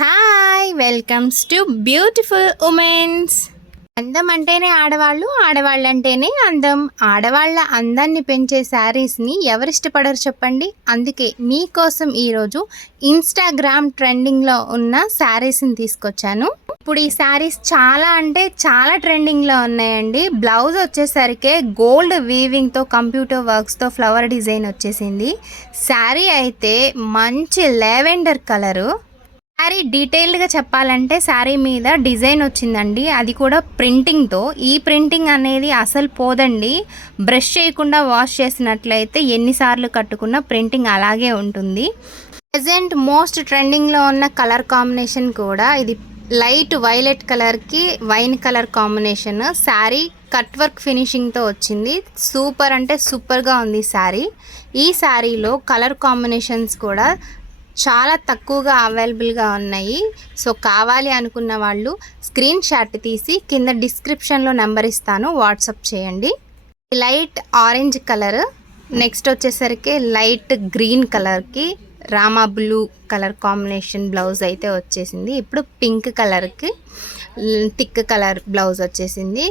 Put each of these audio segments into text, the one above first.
Hi welcomes to beautiful women's. అందం అంటేనే ఆడవాళ్ళు, ఆడవాళ్ళు అంటేనే అందం. ఆడవాళ్ళ అందాన్ని పెంచే శారీస్ని ఎవరు ఇష్టపడరు చెప్పండి. అందుకే మీకోసం ఈరోజు ఇన్స్టాగ్రామ్ ట్రెండింగ్లో ఉన్న శారీస్ని తీసుకొచ్చాను. ఇప్పుడు ఈ శారీస్ చాలా అంటే చాలా ట్రెండింగ్లో ఉన్నాయండి. బ్లౌజ్ వచ్చేసరికి గోల్డ్ వీవింగ్తో కంప్యూటర్ వర్క్స్తో ఫ్లవర్ డిజైన్ వచ్చేసింది. శారీ అయితే మంచి లెవెండర్ కలరు. శారీ డీటెయిల్డ్గా చెప్పాలంటే శారీ మీద డిజైన్ వచ్చిందండి, అది కూడా ప్రింటింగ్తో. ఈ ప్రింటింగ్ అనేది అసలు పోదండి. బ్రష్ చేయకుండా వాష్ చేసినట్లయితే ఎన్నిసార్లు కట్టుకున్న ప్రింటింగ్ అలాగే ఉంటుంది. ప్రజెంట్ మోస్ట్ ట్రెండింగ్లో ఉన్న కలర్ కాంబినేషన్ కూడా ఇది లైట్ వైలెట్ కలర్కి wine colour combination. Sari cut work ఫినిషింగ్తో వచ్చింది. సూపర్ అంటే సూపర్గా ఉంది శారీ. ఈ శారీలో కలర్ కాంబినేషన్స్ కూడా చాలా తక్కువగా అవైలబుల్గా ఉన్నాయి. సో కావాలి అనుకున్న వాళ్ళు స్క్రీన్ షాట్ తీసి కింద డిస్క్రిప్షన్లో నెంబర్ ఇస్తాను, వాట్సాప్ చేయండి. లైట్ ఆరెంజ్ కలర్, నెక్స్ట్ వచ్చేసరికి లైట్ గ్రీన్ కలర్కి Rama blue colour combination blouse అయితే వచ్చేసింది. ఇప్పుడు పింక్ కలర్కి థిక్ కలర్ బ్లౌజ్ వచ్చేసింది.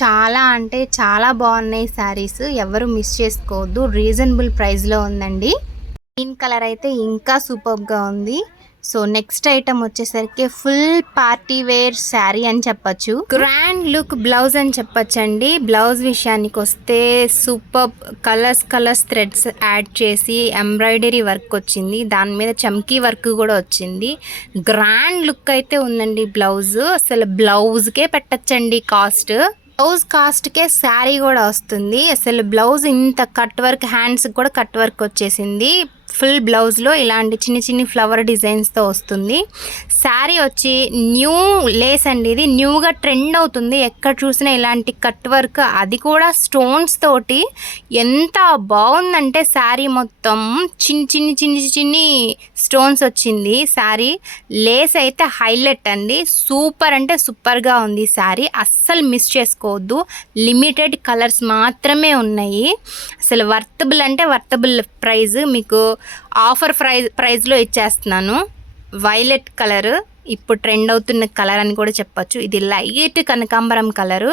చాలా అంటే చాలా బాగున్నాయి శారీస్, ఎవరు మిస్ చేసుకోవద్దు. రీజనబుల్ ప్రైస్లో ఉందండి. గ్రీన్ కలర్ అయితే ఇంకా సూపర్గా ఉంది. సో నెక్స్ట్ ఐటమ్ వచ్చేసరికి ఫుల్ పార్టీ వేర్ శారీ అని చెప్పచ్చు. గ్రాండ్ లుక్ బ్లౌజ్ అని చెప్పచ్చండి. బ్లౌజ్ విషయానికి వస్తే సూపర్ కలర్స్ థ్రెడ్స్ యాడ్ చేసి ఎంబ్రాయిడరీ వర్క్ వచ్చింది, దాని మీద చమ్కీ వర్క్ కూడా వచ్చింది. గ్రాండ్ లుక్ అయితే ఉందండి బ్లౌజ్. అసలు బ్లౌజ్కే పెట్టచ్చండి కాస్ట్. బ్లౌజ్ కాస్ట్కే శారీ కూడా వస్తుంది. అసలు బ్లౌజ్ ఇంత కట్ వర్క్, హ్యాండ్స్ కూడా కట్ వర్క్ వచ్చేసింది. ఫుల్ బ్లౌజ్లో ఇలాంటి చిన్ని ఫ్లవర్ డిజైన్స్తో వస్తుంది. శారీ వచ్చి న్యూ లేస్ అండి, ఇది న్యూగా ట్రెండ్ అవుతుంది. ఎక్కడ చూసినా ఇలాంటి కట్ వర్క్, అది కూడా స్టోన్స్ తోటి ఎంత బాగుందంటే శారీ మొత్తం చిన్ని స్టోన్స్ వచ్చింది. శారీ లేస్ అయితే హైలైట్ అండి. సూపర్ అంటే సూపర్గా ఉంది శారీ, అస్సలు మిస్ చేసుకోవద్దు. లిమిటెడ్ కలర్స్ మాత్రమే ఉన్నాయి. అసలు వర్తబుల్ అంటే వర్తబుల్ ప్రైస్, మీకు ఆఫర్ ప్రైస్లో ఇచ్చేస్తున్నాను. వైలెట్ కలర్ ఇప్పుడు ట్రెండ్ అవుతున్న కలర్ అని కూడా చెప్పచ్చు. ఇది లైట్ కనకాంబరం కలరు.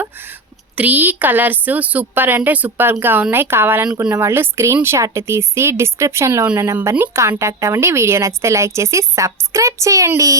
3 కలర్స్ సూపర్ అంటే సూపర్గా ఉన్నాయి. కావాలనుకున్న వాళ్ళు స్క్రీన్ షాట్ తీసి డిస్క్రిప్షన్లో ఉన్న నెంబర్ని కాంటాక్ట్ అవ్వండి. వీడియో నచ్చితే లైక్ చేసి సబ్స్క్రైబ్ చేయండి.